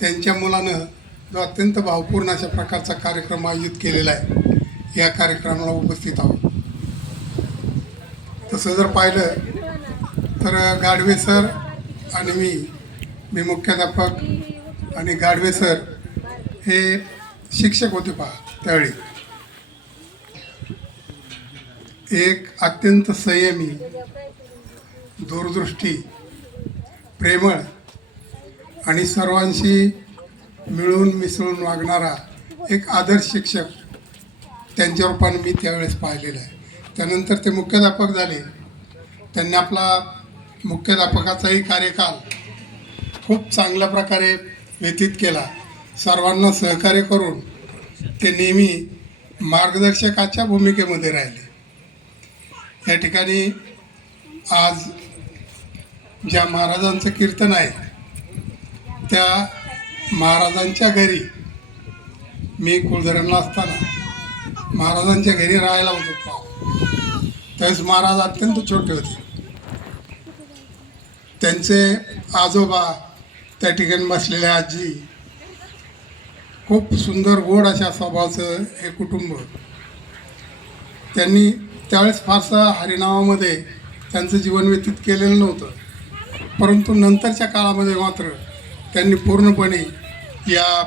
त्यांच्या मुलानं जो अत्यंत भावपूर्ण अशा प्रकारचा कार्यक्रम आयोजित केलेला आहे, या कार्यक्रमाला उपस्थित आहोत. तसं जर पाहिलं तर गाडवे सर आणि मी मुख्याध्यापक आणि गाडवे सर हे शिक्षक होते पहा. त्यावेळी एक अत्यंत संयमी, दूरदृष्टी, प्रेमळ आणि सर्वांशी मिळून मिसळून वागणारा एक आदर्श शिक्षक त्यांच्या रूपाने मी त्यावेळेस पाहिलेला आहे. त्यानंतर ते मुख्याध्यापक झाले. त्यांनी आपला मुख्याध्यापकाचाही कार्यकाल खूप चांगल्या प्रकारे व्यतीत केला. सर्वांना सहकार्य करून ते नेहमी मार्गदर्शकाच्या भूमिकेमध्ये राहिले. या ठिकाणी आज ज्या महाराजांचं कीर्तन आहे, त्या महाराजांच्या घरी मी कुलधरणला असताना महाराजांच्या घरी राहायला होतो. त्यावेळेस महाराज अत्यंत छोटे होते. त्यांचे आजोबा, त्या ठिकाणी बसलेल्या आजी, खूप सुंदर गोड अशा स्वभावाचं हे कुटुंब. त्यांनी त्यावेळेस फारसं हरिनामामध्ये त्यांचं जीवन व्यतीत केलेलं नव्हतं, परंतु नंतरच्या काळामध्ये मात्र त्यांनी पूर्णपणे या